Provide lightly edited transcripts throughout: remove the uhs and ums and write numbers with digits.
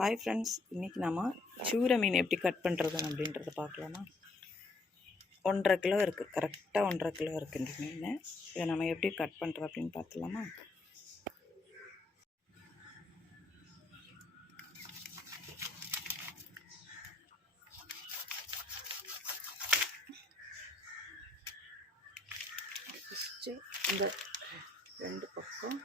Hi friends, இன்றைக்கி நம்ம சூரை மீன் எப்படி கட் பண்ணுறது அப்படின்றத பார்க்கலாமா. 1.5 கிலோ இருக்குது, கரெக்டாக 1.5 கிலோ இருக்குது இந்த மீன். இதை நம்ம எப்படி கட் பண்ணுறோம் அப்படின்னு பார்த்துலாமா. ஃபஸ்ட்டு இந்த 2 பக்கம்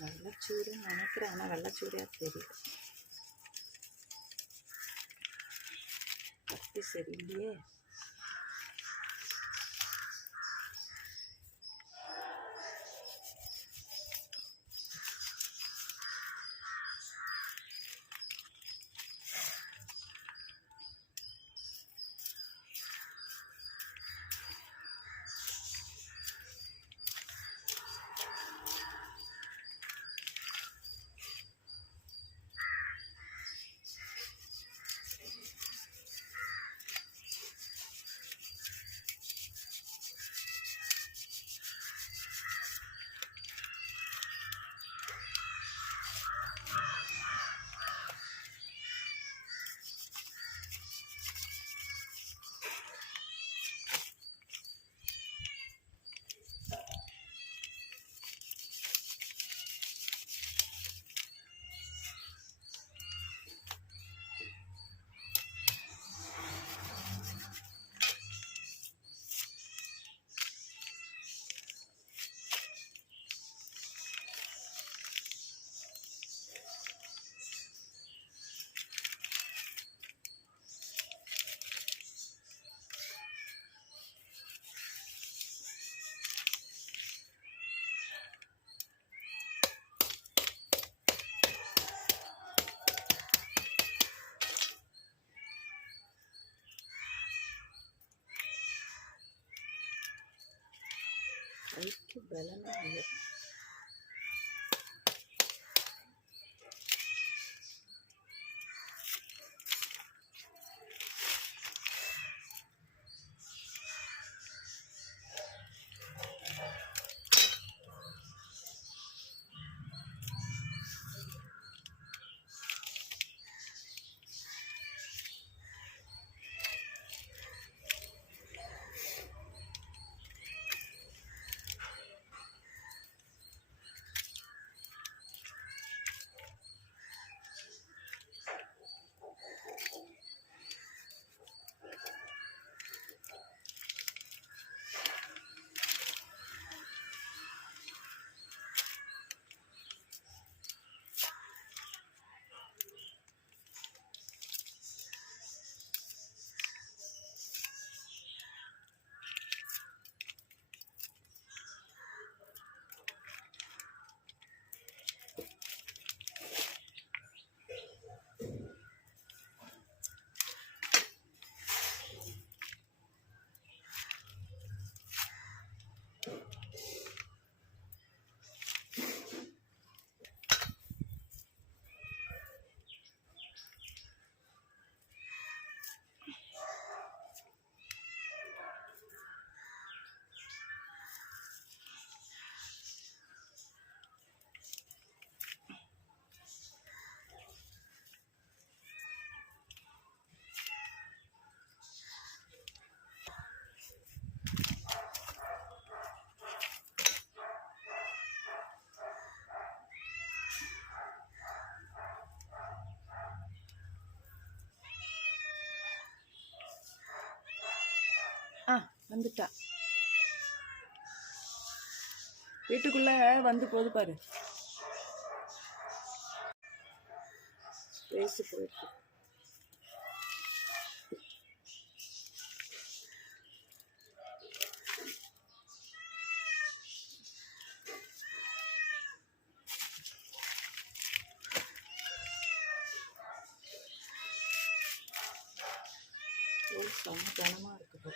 வெள்ளைச்சூருன்னு நினைக்கிறேன், ஆனால் வெள்ளைச்சூரியாக தெரியுது. கத்தி சரியில்லையே. கைக்கு பலமே இல்லை. வந்துட்டா, வீட்டுக்குள்ள வந்து போது பாரு. பேசி போயிட்டு சம கனமா இருக்கு.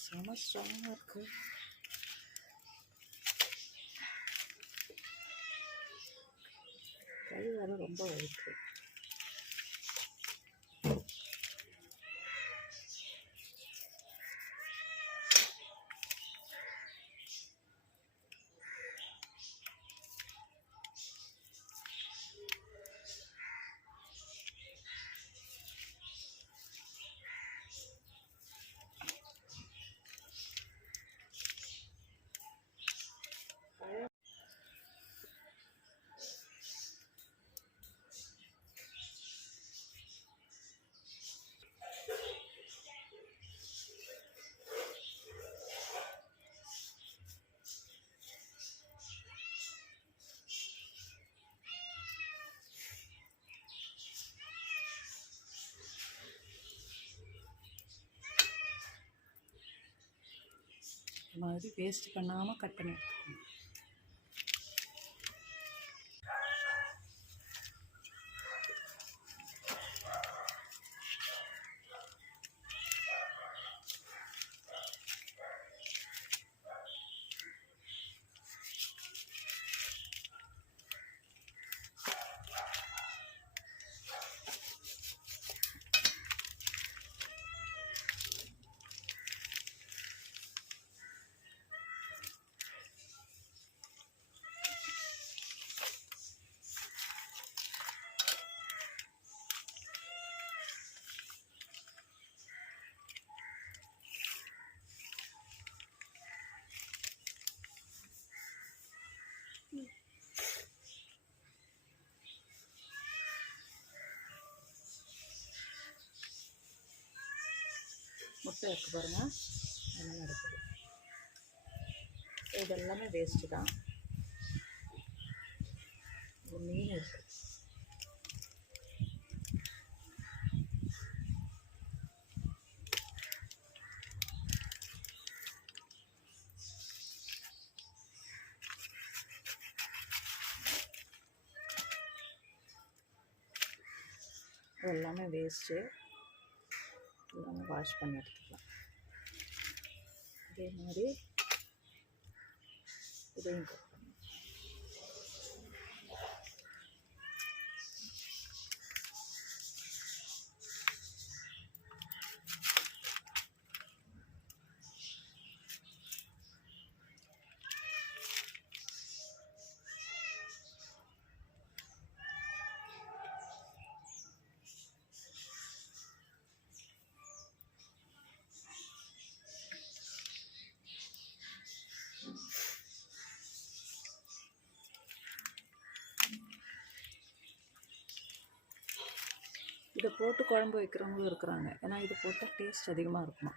செம ஸ்ட்ராங்காக இருக்குது. கை வர ரொம்ப வலிக்கு. இந்த மாதிரி வேஸ்ட் பண்ணாமல் கட் பண்ணி எடுத்துக்கணும். முட்டை இருக்குது பாருங்கள், எல்லாமே இருக்குது. இதெல்லாமே வேஸ்ட்டு தான். மீன் இருக்குது. எல்லாமே வேஸ்ட்டு. எல்லாமே வாஷ் பண்ணி எடுத்துக்கலாம். அதே மாதிரி இதையும் கட் பண்ணி இதை போட்டு குழம்பு வைக்கிறவங்களும் இருக்கிறாங்க. ஏன்னா இது போட்டால் டேஸ்ட் அதிகமாக இருக்குமா.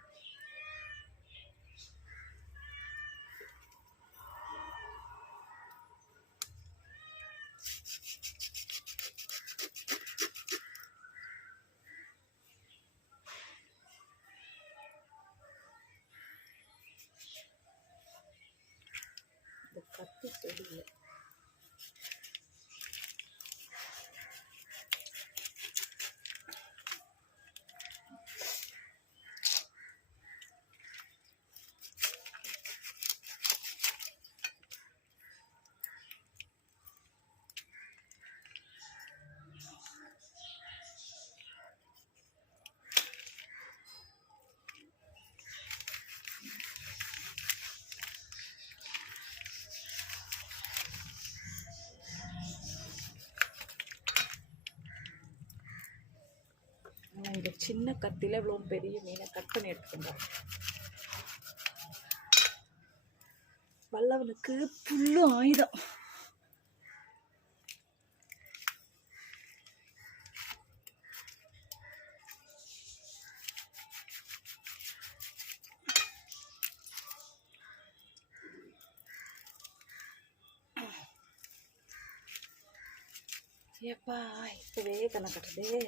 இந்த சின்ன கத்தியில் இவ்வளோ பெரிய மீனை கட் பண்ணி எடுத்துக்கோங்க. வல்லவனுக்கு புல்லு ஆயுதம். ஏப்பா இப்பவே கண்ணை கட்டுதே.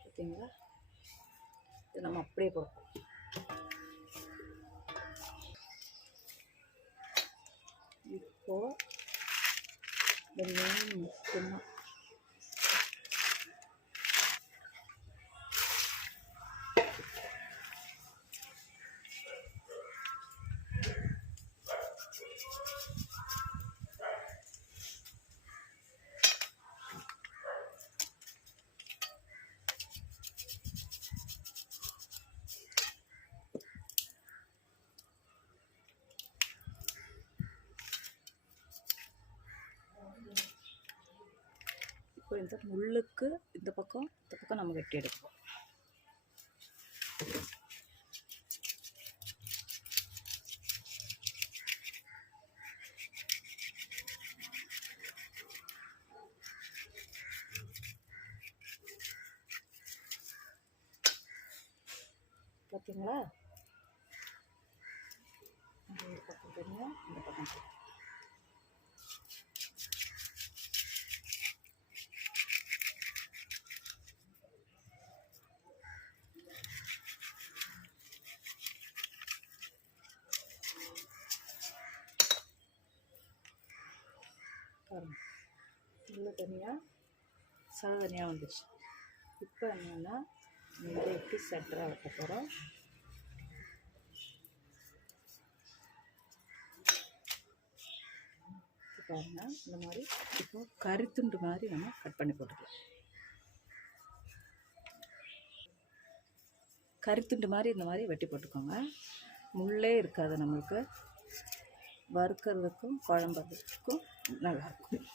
பார்த்தீங்களா, இது நம்ம அப்படியே போடுறோம். இப்போ இந்த மீன் மட்டும்தான். இப்போ இந்த முள்ளுக்கு இந்த பக்கம் நம்ம வெட்டி எடுப்போம். பார்த்தீங்களா, இந்த பக்கம் தனியாக இந்த பக்கம் உள்ள தனியாக சதை தனியாக வந்துச்சு. இப்போ என்னென்னா இதை எப்படி சென்டராக வைக்க போகிறோம். பாருங்கள், இந்த மாதிரி இப்போ கறித்துண்டு மாதிரி நம்ம கட் பண்ணி போட்டுக்கலாம். கறித்துண்டு மாதிரி இந்த மாதிரி வெட்டி போட்டுக்கோங்க. முள்ளே இருக்காது, நம்மளுக்கு வறுக்கிறதுக்கும் குழம்புறதுக்கும் நல்லாயிருக்கும்.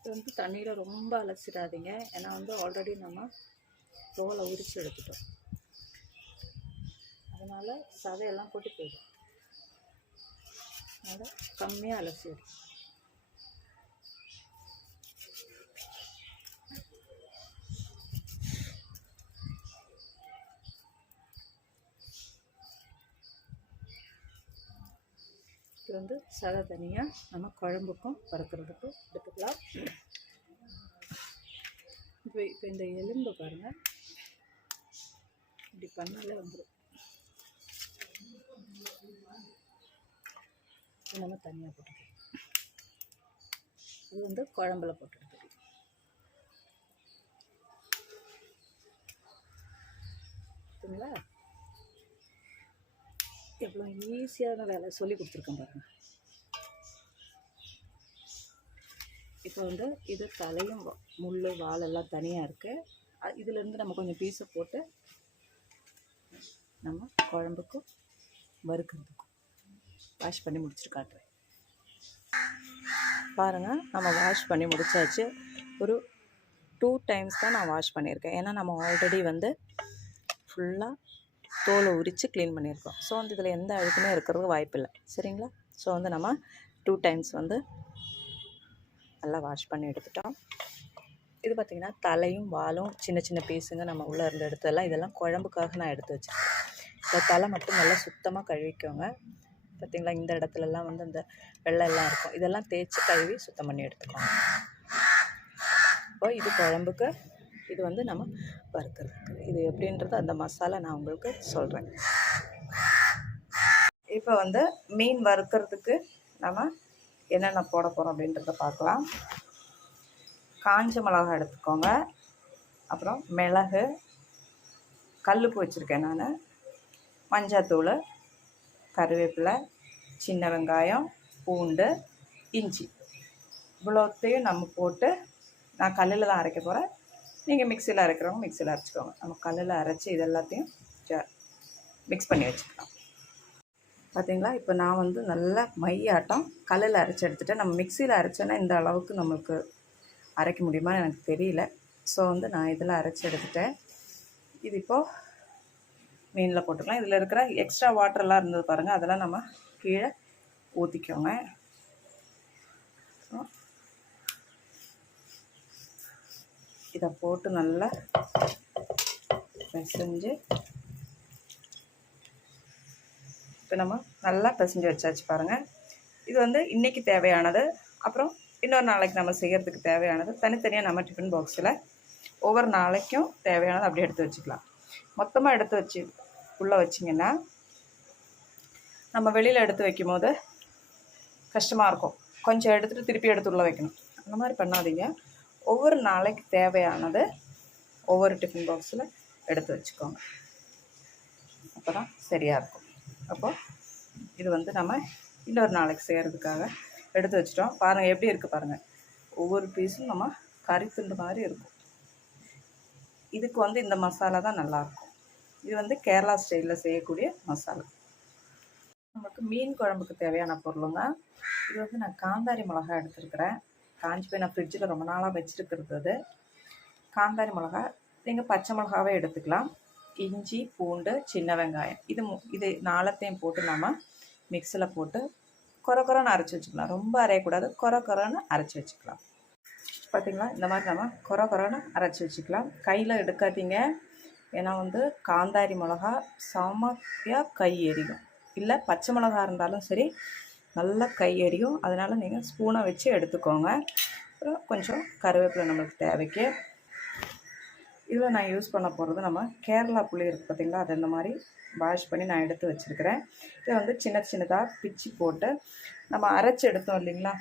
இது வந்து தண்ணியில் ரொம்ப அலசிடாதீங்க, ஏன்னா வந்து ஆல்ரெடி நம்ம தோலை உரித்து எடுத்துட்டோம். அதனால் சதையெல்லாம் போட்டு போயிடும். அதனால் கம்மியாக அலசிடும். இது வந்து சதை தனியாக நம்ம குழம்புக்கும் வறுக்கிறதுக்கும் எடுத்துக்கலாம். இப்போ இந்த எலும்பு பாருங்கள், இப்படி பண்ணாலே வந்துடும். நம்ம தனியாக போட்டுக்கலாம். இது வந்து குழம்புல போட்டு எடுத்துக்கலாம். சரிங்களா, எவ்வளோ ஈஸியான வேலை சொல்லி கொடுத்துருக்கேன் பாருங்கள். இப்போ வந்து இது தலையும் முள் வாலெல்லாம் தனியாக இருக்குது. இதிலேருந்து நம்ம கொஞ்சம் பீஸை போட்டு நம்ம குழம்புக்கும் வறுக்கிறதுக்கும் வாஷ் பண்ணி முடிச்சுட்டு காட்டுறேன். பாருங்கள், நம்ம வாஷ் பண்ணி முடித்தாச்சு. ஒரு 2 டைம்ஸ் தான் நான் வாஷ் பண்ணியிருக்கேன். ஏன்னா நம்ம ஆல்ரெடி வந்து ஃபுல்லாக தோலை உரித்து க்ளீன் பண்ணியிருக்கோம். ஸோ வந்து இதில் எந்த அழுக்குமே இருக்கிறதுக்கு வாய்ப்பில்லை. சரிங்களா, ஸோ வந்து நம்ம 2 டைம்ஸ் வந்து நல்லா வாஷ் பண்ணி எடுத்துட்டோம். இது பார்த்திங்கன்னா தலையும் வாலும் சின்ன சின்ன பீஸுங்க நம்ம உள்ளே இருந்து எடுத்ததெல்லாம், இதெல்லாம் குழம்புக்காக நான் எடுத்து வச்சுருக்கேன். இந்த தலை மட்டும் நல்லா சுத்தமாக கழுவிக்கோங்க. பார்த்திங்களா, இந்த இடத்துலலாம் வந்து அந்த வெள்ளைலாம் இருக்கும். இதெல்லாம் தேய்ச்சி கழுவி சுத்தம் பண்ணி எடுத்துக்கோங்க. இப்போ இது குழம்புக்கு, இது வந்து நம்ம வறுக்கிறதுக்கு. இது எப்படின்றது அந்த மசாலா நான் உங்களுக்கு சொல்கிறேன். இப்போ வந்து மீன் வறுக்கிறதுக்கு நம்ம என்னென்ன போட போகிறோம் அப்படின்றத பார்க்கலாம். காஞ்ச மிளகா எடுத்துக்கோங்க, அப்புறம் மிளகு, கல்லுப்பு வச்சுருக்கேன் நான், மஞ்சத்தூள், கருவேப்பிலை, சின்ன வெங்காயம், பூண்டு, இஞ்சி, இவ்வளோத்தையும் நம்ம போட்டு, நான் கல்லில் தான் அரைக்க போகிறேன். நீங்கள் மிக்சியில் அரைக்கிறவங்க மிக்சியில் அரைச்சிக்கோங்க. நம்ம கல்லில் அரைச்சி இது எல்லாத்தையும் மிக்ஸ் பண்ணி வச்சுக்கலாம். பார்த்திங்களா, இப்போ நான் வந்து நல்லா மையாட்டம் கல்லில் அரைச்சி எடுத்துகிட்டேன். நம்ம மிக்சியில் அரைச்சோன்னா இந்த அளவுக்கு நம்மளுக்கு அரைக்க முடியுமான்னு எனக்கு தெரியல. ஸோ வந்து நான் இதில் அரைச்சி எடுத்துட்டேன். இது இப்போது மீனில் போட்டுக்கலாம். இதில் இருக்கிற எக்ஸ்ட்ரா வாட்டர்லாம் இருந்தது பாருங்கள், அதெல்லாம் நம்ம கீழே ஊற்றிக்கோங்க. இதை போட்டு நல்லா பிசைஞ்சு, இப்போ நம்ம நல்லா பிசைஞ்சு வச்சாச்சு பாருங்கள். இது வந்து இன்றைக்கி தேவையானது, அப்புறம் இன்னொரு நாளைக்கு நம்ம செய்கிறதுக்கு தேவையானது தனித்தனியாக நம்ம டிஃபன் பாக்ஸில் ஒவ்வொரு நாளைக்கும் தேவையானது அப்படியே எடுத்து வச்சுக்கலாம். மொத்தமாக எடுத்து வச்சு உள்ளே வச்சிங்கன்னா நம்ம வெளியில் எடுத்து வைக்கும் போது கஷ்டமாக இருக்கும். கொஞ்சம் எடுத்துகிட்டு திருப்பி எடுத்து உள்ளே வைக்கணும். அந்த மாதிரி பண்ணாதீங்க. ஒவ்வொரு நாளைக்கு தேவையானது ஒவ்வொரு டிஃபன் பாக்ஸில் எடுத்து வச்சுக்கோங்க. அப்போ தான் சரியாக இருக்கும். அப்போது இது வந்து நம்ம இன்னொரு நாளைக்கு செய்கிறதுக்காக எடுத்து வச்சிட்டோம். பாருங்கள் எப்படி இருக்குது பாருங்கள். ஒவ்வொரு பீஸும் நம்ம கறி துண்டு மாதிரி இருக்கும். இதுக்கு வந்து இந்த மசாலா தான் நல்லாயிருக்கும். இது வந்து கேரளா ஸ்டைலில் செய்யக்கூடிய மசாலா. நமக்கு மீன் குழம்புக்கு தேவையான பொருளுங்க. இது வந்து நான் காந்தாரி மிளகா எடுத்துருக்கிறேன். காஞ்சி போய் நான் ஃப்ரிட்ஜில் ரொம்ப நாளாக வச்சுருக்கிறது. அது காந்தாரி மிளகா, நீங்கள் பச்சை மிளகாவே எடுத்துக்கலாம். இஞ்சி, பூண்டு, சின்ன வெங்காயம், இது நாலத்தையும் போட்டு நம்ம மிக்சியில் போட்டு கொரன்னு அரைச்சி வச்சுக்கலாம். ரொம்ப அரையக்கூடாது, கொரன்னு அரைச்சி வச்சுக்கலாம். பார்த்திங்களா, இந்த மாதிரி நம்ம கொரன்னு அரைச்சி வச்சுக்கலாம். கையில் எடுக்காதீங்க, ஏன்னா வந்து காந்தாரி மிளகா செமையாக கை எரியும். இல்லை பச்சை மிளகா இருந்தாலும் சரி நல்லா கை எரியும். அதனால் நீங்கள் ஸ்பூனை வச்சு எடுத்துக்கோங்க. அப்புறம் கொஞ்சம் கருவேப்பிலை நம்மளுக்கு தேவைக்கு. இதில் நான் யூஸ் பண்ண போகிறது நம்ம கேரளா புளி இருக்குது பார்த்திங்களா, அது இந்த மாதிரி வாஷ் பண்ணி நான் எடுத்து வச்சுருக்கிறேன். இதை வந்து சின்ன சின்னதாக பிச்சு போட்டு நம்ம அரைச்சி எடுத்தோம் இல்லைங்களா,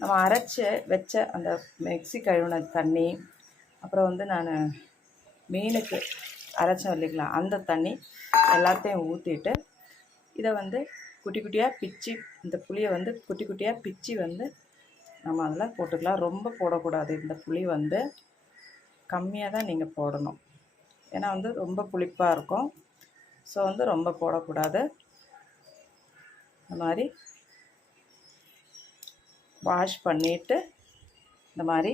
நம்ம அரைச்சி வச்ச அந்த மிக்ஸி கழுவின தண்ணி, அப்புறம் வந்து நான் மீனுக்கு அரைச்சோம் இல்லைங்களா அந்த தண்ணி எல்லாத்தையும் ஊற்றிட்டு, இதை வந்து குட்டி குட்டியாக பிச்சு, இந்த புளியை வந்து குட்டி குட்டியாக பிச்சு வந்து நம்ம அதில் போட்டுக்கலாம். ரொம்ப போடக்கூடாது. இந்த புளி வந்து கம்மியாக தான் நீங்கள் போடணும், ஏன்னா வந்து ரொம்ப புளிப்பாக இருக்கும். ஸோ வந்து ரொம்ப போடக்கூடாது. இந்த மாதிரி வாஷ் பண்ணிவிட்டு இந்த மாதிரி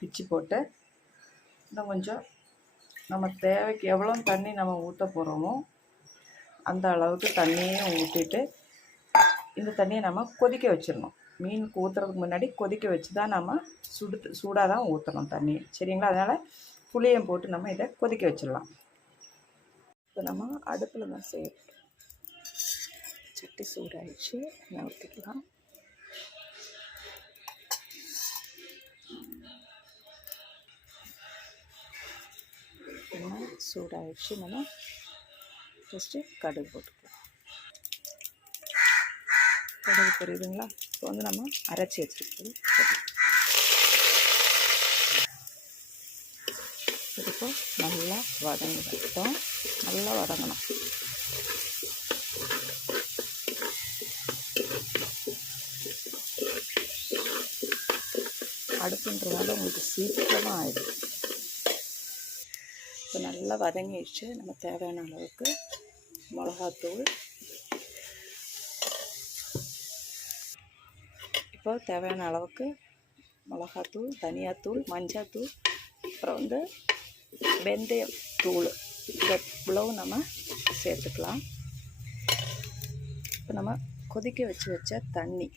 பிச்சு போட்டு, இன்னும் கொஞ்சம் நம்ம தேவைக்கு எவ்வளோ தண்ணி நம்ம ஊற்ற போகிறோமோ அந்த அளவுக்கு தண்ணியும் ஊற்றிட்டு, இந்த தண்ணியை நம்ம கொதிக்க வச்சிடணும். மீனுக்கு ஊற்றுறதுக்கு முன்னாடி கொதிக்க வச்சு தான் நம்ம சூடாக தான் ஊற்றணும் தண்ணி, சரிங்களா? அதனால் புளியம் போட்டு நம்ம இதை கொதிக்க வச்சிடலாம். இப்போ நம்ம அடுப்பில் தான் செய்யணும். சட்டி சூடாகிடுச்சு, நான் ஊற்றிக்கலாம். எண்ணெய் சூடாகிடுச்சு, நம்ம ஃபஸ்ட்டு கடுகு போட்டுக்கலாம். கடுகு புரியுதுங்களா? இப்போ வந்து நம்ம அரைச்சி வச்சுருக்கோம். இப்போ நல்லா வதங்கிட்டோம், நல்லா வதங்கணும். அடுப்புன்றதால உங்களுக்கு சீக்கிரமாக ஆகிடும். இப்போ நல்லா வதங்கிடுச்சு. நம்ம தேவையான அளவுக்கு மிளகாத்தூள், இப்போ தேவையான அளவுக்கு மிளகாத்தூள், தனியாத்தூள், மஞ்சத்தூள், அப்புறம் வந்து வெந்தயத்தூள், இதை இவ்வளவு நம்ம சேர்த்துக்கலாம். இப்போ நம்ம கொதிக்க வச்ச தண்ணி,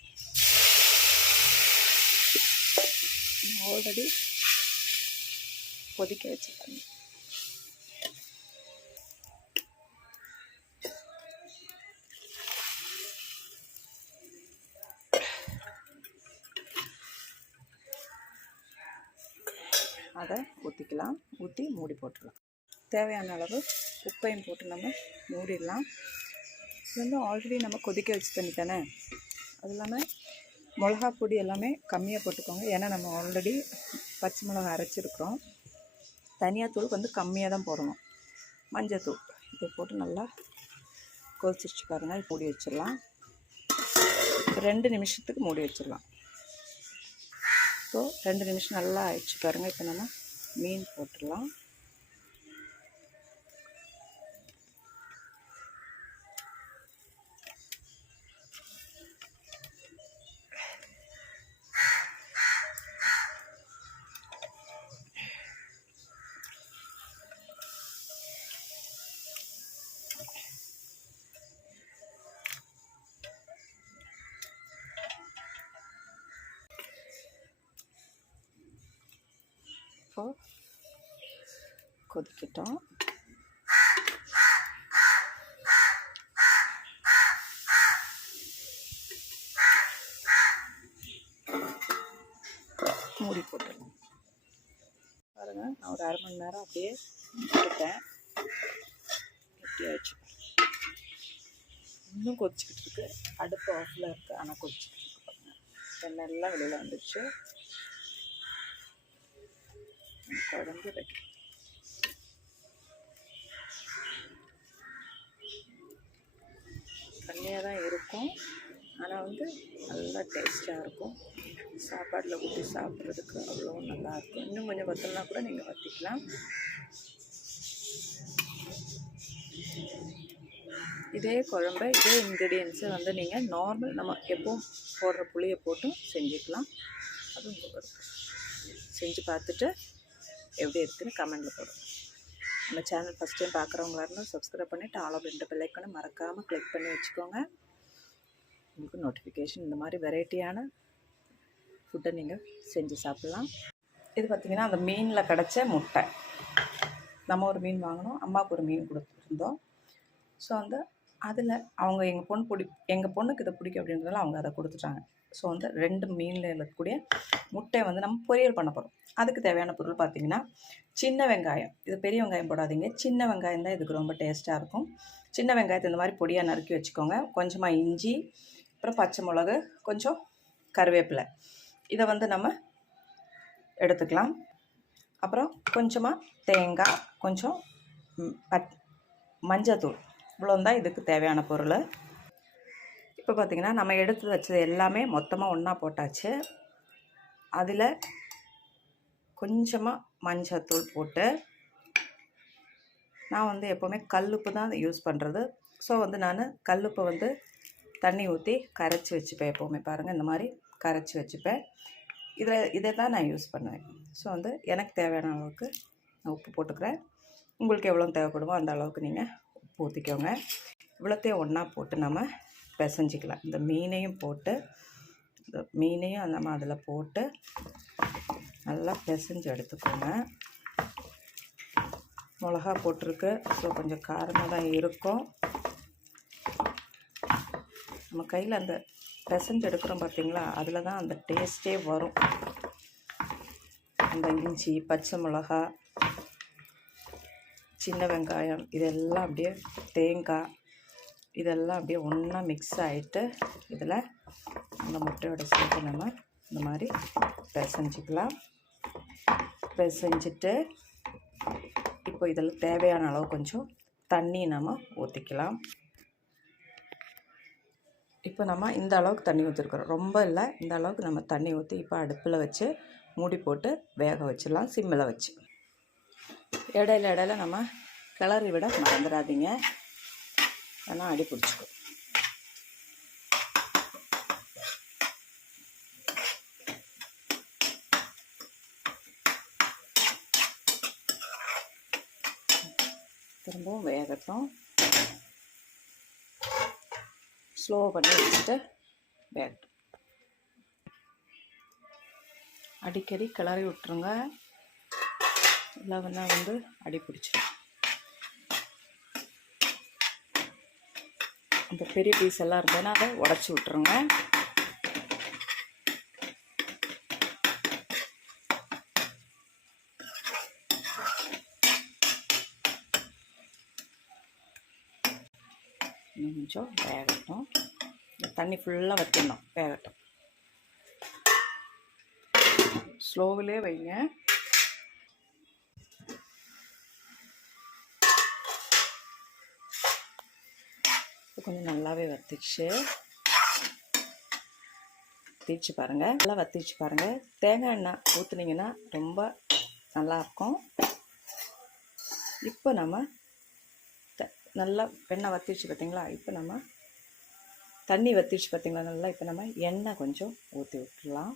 ஆல்ரெடி கொதிக்க வச்ச தண்ணி ஊற்றிக்கலாம். ஊற்றி மூடி போட்டுடலாம். தேவையான அளவு உப்பையும் போட்டு நம்ம மூடிடலாம். இது வந்து ஆல்ரெடி நம்ம கொதிக்க வச்சு தண்ணி தானே, அது இல்லாமல் மிளகா பொடி எல்லாமே கம்மியாக போட்டுக்கோங்க. ஏன்னா நம்ம ஆல்ரெடி பச்சை மிளகா அரைச்சிருக்கிறோம். தனியாத்தூள் வந்து கம்மியாக தான் போடணும். மஞ்சத்தூள் இதை போட்டு நல்லா கொதிச்சிருச்சு பாருங்கள். மூடி வச்சிடலாம். 2 நிமிஷத்துக்கு மூடி வச்சிடலாம். ஸோ 2 நிமிஷம் நல்லா ஆயிடுச்சு பாருங்கள். இப்போ நம்ம மீன் போட்டுடலாம். இப்போ கொதிக்கட்டும். மூடி போட்டுருங்க. பாருங்கள், நான் ஒரு 1/2 மணி நேரம் அப்படியே விட்டுட்டேன். கெட்டியாகிடுச்சு. இன்னும் கொதிச்சுக்கிட்டு இருக்கு. அடுப்பு ஆஃபில் இருக்குது, ஆனால் கொதிச்சுக்கிட்டு இருக்கு பாருங்கள். எண்ணெய் எல்லாம் வெளியில் வந்துடுச்சு. குழம்பு ரெடி. கம்மியாக தான் இருக்கும், ஆனால் வந்து நல்லா டேஸ்ட்டாக இருக்கும். சாப்பாட்டில் ஊற்றி சாப்பிட்றதுக்கு அவ்வளோ நல்லாயிருக்கும். இன்னும் கொஞ்சம் வத்தலைனா கூட நீங்கள் வற்றிக்கலாம். இதே குழம்பை இதே இன்க்ரீடியன்ஸை வந்து நீங்கள் நார்மல் நம்ம எப்பவும் போடுற புளியை போட்டும் செஞ்சுக்கலாம். அதுவும் உங்களுக்கு செஞ்சு பார்த்துட்டு எப்படி இருக்குதுன்னு கமெண்டில் போடுங்க. நம்ம சேனல் ஃபஸ்ட் டைம் பார்க்குறவங்களா இருந்தால் சப்ஸ்கிரைப் பண்ணிவிட்டு ஆல் ஆஃப் 2 பெல் ஐக்கானை மறக்காமல் கிளிக் பண்ணி வச்சுக்கோங்க. உங்களுக்கு நோட்டிஃபிகேஷன் இந்த மாதிரி வெரைட்டியான ஃபுட்டை நீங்கள் செஞ்சு சாப்பிட்லாம். இது பார்த்திங்கன்னா அந்த மீனில் கிடச்ச முட்டை. நம்ம ஒரு மீன் வாங்கினோம், அம்மாவுக்கு ஒரு மீன் கொடுத்துருந்தோம். ஸோ வந்து அதில் அவங்க எங்கள் பொண்ணுக்கு இதை பிடிக்கும் அப்படின்றதால அவங்க அதை கொடுத்துட்டாங்க. ஸோ வந்து 2 மீனில் இருக்கக்கூடிய முட்டை வந்து நம்ம பொரியல் பண்ண போகிறோம். அதுக்கு தேவையான பொருள் பார்த்திங்கன்னா சின்ன வெங்காயம். இது பெரிய வெங்காயம் போடாதீங்க, சின்ன வெங்காயம் தான் இதுக்கு ரொம்ப டேஸ்ட்டாக இருக்கும். சின்ன வெங்காயத்தை இந்த மாதிரி பொடியாக நறுக்கி வச்சுக்கோங்க. கொஞ்சமாக இஞ்சி, அப்புறம் பச்சை மிளகு, கொஞ்சம் கருவேப்பிலை, இதை வந்து நம்ம எடுத்துக்கலாம். அப்புறம் கொஞ்சமாக தேங்காய், கொஞ்சம் மஞ்சத்தூள், இவ்வளோந்தான் இதுக்கு தேவையான பொருள். இப்போ பார்த்திங்கன்னா நம்ம எடுத்து வச்சது எல்லாமே மொத்தமாக ஒன்றா போட்டாச்சு. அதில் கொஞ்சமாக மஞ்சத்தூள் போட்டு, நான் வந்து எப்போவுமே கல்லுப்பு தான் யூஸ் பண்ணுறது. ஸோ வந்து நான் கல்லுப்பை வந்து தண்ணி ஊற்றி கரைச்சி வச்சுப்பேன் எப்போவுமே. பாருங்கள், இந்த மாதிரி கரைச்சி வச்சுப்பேன். இதை தான் நான் யூஸ் பண்ணுவேன். ஸோ வந்து எனக்கு தேவையான அளவுக்கு நான் உப்பு போட்டுக்கிறேன். உங்களுக்கு எவ்வளோ தேவைப்படுமோ அந்த அளவுக்கு நீங்கள் உப்பு ஊற்றிக்கோங்க. இவ்வளோத்தையும் ஒன்றா போட்டு நம்ம பிசைஞ்சிக்கலாம். இந்த மீனையும் போட்டு, இந்த மீனையும் நம்ம அதில் போட்டு நல்லா பிசைஞ்சு எடுத்துக்கோங்க. மிளகா போட்டிருக்கு, ஸோ கொஞ்சம் காரமாக தான் இருக்கும். நம்ம கையில் அந்த பிசைஞ்சு எடுக்கிறோம் பார்த்திங்களா, அதில் தான் அந்த டேஸ்ட்டே வரும். அந்த இஞ்சி, பச்சை மிளகா, சின்ன வெங்காயம், இதெல்லாம் அப்படியே தேங்காய், இதெல்லாம் அப்படியே ஒன்றா மிக்ஸ் ஆகிட்டு இதில் அந்த முட்டையோட சேர்த்து நம்ம இந்த மாதிரி பிசைஞ்சிக்கலாம். பிசைஞ்சிட்டு இப்போ இதில் தேவையான அளவு கொஞ்சம் தண்ணி நம்ம ஊற்றிக்கலாம். இப்போ நம்ம இந்த அளவுக்கு தண்ணி ஊற்றிருக்கிறோம், ரொம்ப இல்லை, இந்த அளவுக்கு நம்ம தண்ணி ஊற்றி இப்போ அடுப்பில் வச்சு மூடி போட்டு வேக வச்சிடலாம், சிம்மில் வச்சு. இடையில நம்ம கிளறி விட மறந்துடாதீங்க, ஏன்னா அடி பிடிச்சிக்கும். திரும்பவும் வேகட்டும். ஸ்லோ பண்ணி வச்சுட்டு வேகட்டும். அடிக்கடி கிளறி விட்டுருங்க, இல்லைன்னா வந்து அடி பிடிச்சிடும். அந்த பெரிய பீஸ் எல்லாம் இருந்ததுன்னா அதை உடச்சி விட்டுருங்க. இன்னும் கொஞ்சம் வேகட்டும். தண்ணி ஃபுல்லாக வற்றிடணும், வேகட்டும். ஸ்லோவிலே வைங்க. கொஞ்சம் நல்லாவே வத்திச்சு. வத்திச்சு பாருங்கள், நல்லா வத்திச்சு பாருங்கள். தேங்காய் எண்ணெய் ஊற்றுனீங்கன்னா ரொம்ப நல்லாயிருக்கும். இப்போ நம்ம நல்லா எண்ணெய் வத்திச்சு பார்த்தீங்களா? இப்போ நம்ம தண்ணி வத்திச்சு பார்த்தீங்களா நல்லா? இப்போ நம்ம எண்ணெய் கொஞ்சம் ஊற்றி விட்டுடலாம்.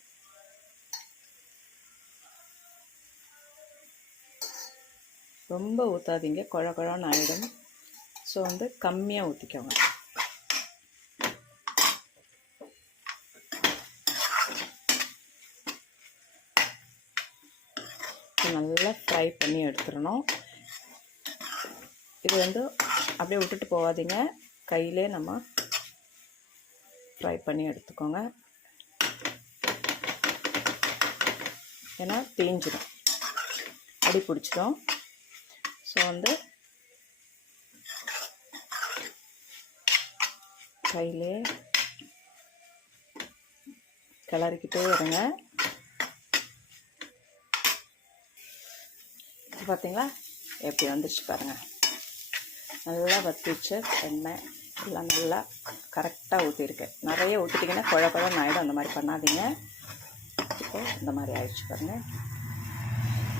ரொம்ப ஊற்றாதீங்க, குழ குழன்னு ஆகிடும். ஸோ வந்து கம்மியாக ஊற்றிக்கோங்க. நல்லா ஃப்ரை பண்ணி எடுத்துடணும். இது வந்து அப்படியே விட்டுட்டு போகாதீங்க, கையிலே நம்ம ஃப்ரை பண்ணி எடுத்துக்கோங்க. ஏன்னா தேஞ்சிடும், அடி பிடிச்சிடும். ஸோ வந்து கையிலே கிளறிக்கிட்டே இருங்க. பார்த்தீங்களா எப்படி வந்துருச்சு பாருங்கள். நல்லா வத்திச்சு, எண்ணெய் எல்லாம் நல்லா கரெக்டாக ஊற்றிருக்கேன். நிறைய ஊற்றிட்டிங்கன்னா குழ குழன்னு ஆகிடும், அந்த மாதிரி பண்ணாதீங்க. இப்போது இந்த மாதிரி ஆயிடுச்சு பாருங்கள்,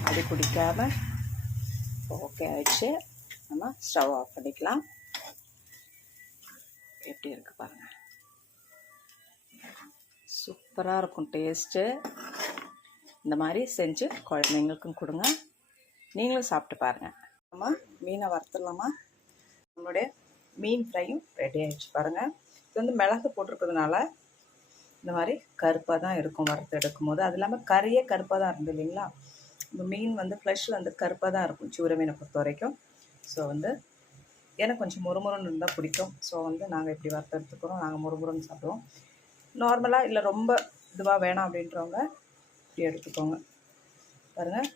அடி பிடிக்காமல் ஓகே ஆயிடுச்சு. நம்ம ஸ்டவ் ஆஃப் பண்ணிக்கலாம். எப்படி இருக்குது பாருங்கள், சூப்பராக இருக்கும் டேஸ்ட்டு. இந்த மாதிரி செஞ்சு குழந்தைங்களுக்கும் கொடுங்க, நீங்களும் சாப்பிட்டு பாருங்கள். நம்ம மீனை வறுத்துடலாமா? நம்மளுடைய மீன் ஃப்ரையும் ரெடி ஆகிடுச்சு பாருங்கள். இது வந்து மிளகு போட்டிருக்கிறதுனால இந்த மாதிரி கருப்பாக தான் இருக்கும் வறுத்து எடுக்கும் போது. அது இல்லாமல் கறியே கருப்பாக தான் இருந்தது இல்லைங்களா? இந்த மீன் வந்து ஃப்ளஷ் வந்து கருப்பாக தான் இருக்கும் சூர மீனை பொறுத்த வரைக்கும். ஸோ வந்து எனக்கு கொஞ்சம் முறுமுறுன்னு இருந்தால் பிடிக்கும். ஸோ வந்து நாங்கள் இப்படி வறுத்து எடுத்துக்கிறோம், நாங்கள் முறுமுறுன்னு சாப்பிடுவோம். நார்மலாக இல்லை ரொம்ப இதுவாக வேணாம் அப்படின்றவங்க இப்படி எடுத்துக்கோங்க. பாருங்கள்,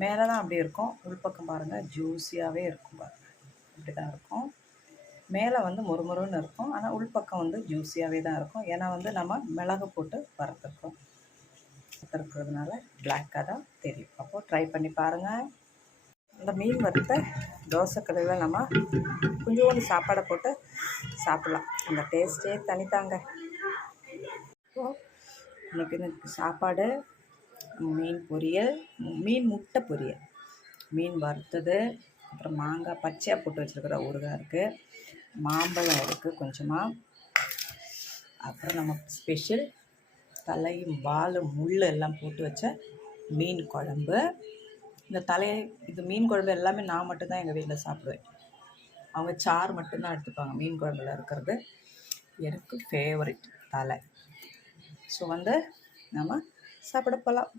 மேலே தான் அப்படி இருக்கும், உள்பக்கம் பாருங்கள் ஜூஸியாகவே இருக்கும். பாருங்கள் இப்படி தான் இருக்கும். மேலே வந்து முறுமுறுன்னு இருக்கும், ஆனால் உள்பக்கம் வந்து ஜூஸியாகவே தான் இருக்கும். ஏன்னா வந்து நம்ம மிளகு போட்டு வறுத்துருக்கோம், வறுத்துருக்கிறதுனால பிளாக்காக தான் தெரியும். அப்போது ட்ரை பண்ணி பாருங்கள். இந்த மீன் வறுத்த தோசைக்கல்லில் நம்ம கொஞ்சோண்டு சாப்பாடை போட்டு சாப்பிட்லாம். அந்த டேஸ்ட்டே தனித்தாங்க. இப்போது எனக்கு சாப்பாடு, மீன் பொரியல், மீன் முட்டை பொரியல், மீன் வறுத்தது, அப்புறம் மாங்காய் பச்சையாக போட்டு வச்சுருக்கிற ஊறுகாய் இருக்குது, மாம்பழம் இருக்குது கொஞ்சமாக, அப்புறம் நம்ம ஸ்பெஷல் தலையும் வாலும் முள் எல்லாம் போட்டு வச்ச மீன் குழம்பு. இந்த தலையை இது மீன் குழம்பு எல்லாமே நான் மட்டும்தான் எங்கள் வீட்டில் சாப்பிடுவேன். அவங்க சாறு மட்டும்தான் எடுத்துப்பாங்க. மீன் குழம்புல இருக்கிறது எனக்கு ஃபேவரட் தலை. ஸோ வந்து நம்ம சாப்பிட போகலாம்.